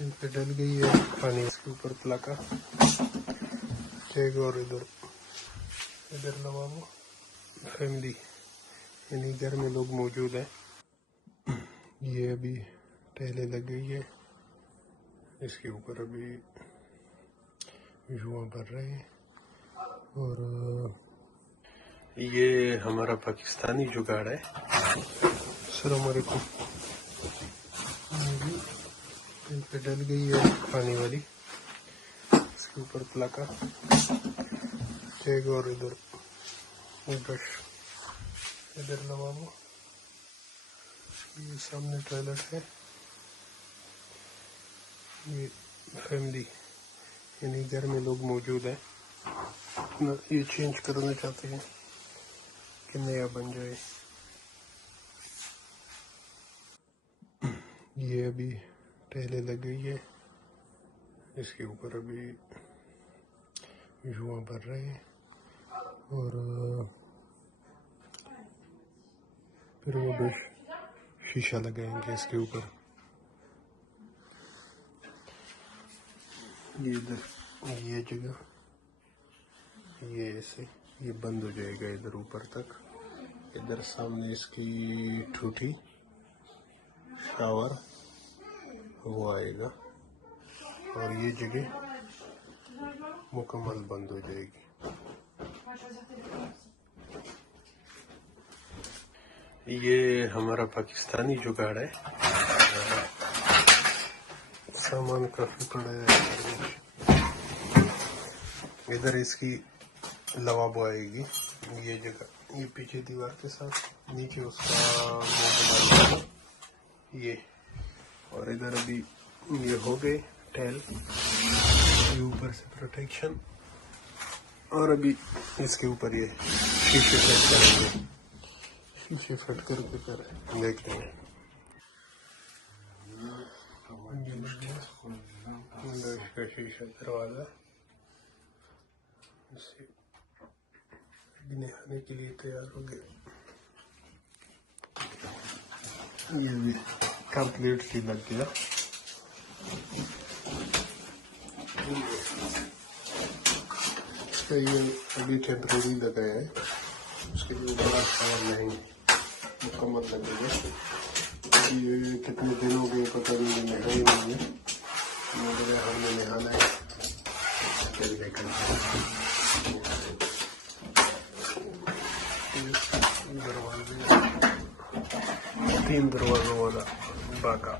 इन पे डल गई है पानी इसके ऊपर प्लाका और इधर लवाबो फैमिली यानी घर में लोग मौजूद हैं। ये अभी टहले लग गई है, इसके ऊपर अभी जुआ भर रहे हैं। और ये हमारा पाकिस्तानी जुगाड़ है। अस्सलाम वालेकुम। इन पे डल गई है पानी वाली, इसके ऊपर प्लाका और इधर ब्रश, इधर लवाबो। ये सामने टॉयलेट है। ये फैमिली यानी घर में लोग मौजूद हैं। ये चेंज करना चाहते हैं कि नया बन जाए। ये अभी टहले लग गई है, इसके ऊपर अभी जुआ भर रहे हैं। और फिर वो ब्रश शीशा लगाएंगे इसके ऊपर। ये इधर ये जगह ये ऐसे ये बंद हो जाएगा इधर ऊपर तक। इधर सामने इसकी ठूठी शावर वो आएगा और ये जगह मुकम्मल बंद हो जाएगी। ये हमारा पाकिस्तानी जुगाड़ है। सामान काफी पड़ा है। इधर इसकी लवाबो आएगी, ये जगह ये पीछे दीवार के साथ, नीचे उसका मुंह ये। और इधर अभी ये हो गए टैल, ये ऊपर से प्रोटेक्शन। और अभी इसके ऊपर ये शीशे फिट करेंगे, शीशे फिट करके देखते हैं। इसका शीशा दरवाजा इसे नहाने के लिए तैयार हो गया। ये भी कंप्लीटली लग गया। इसका ये अभी टेम्परेरी लगाया है, उसके लिए बड़ा शावर नहीं मुकम्मल लगेगा। ये कितने दिन हो गए पता नहीं, नहा ही नहीं है। मगर हमने नहाना है। दरवाजे 3 दरवाजों वाला बाका।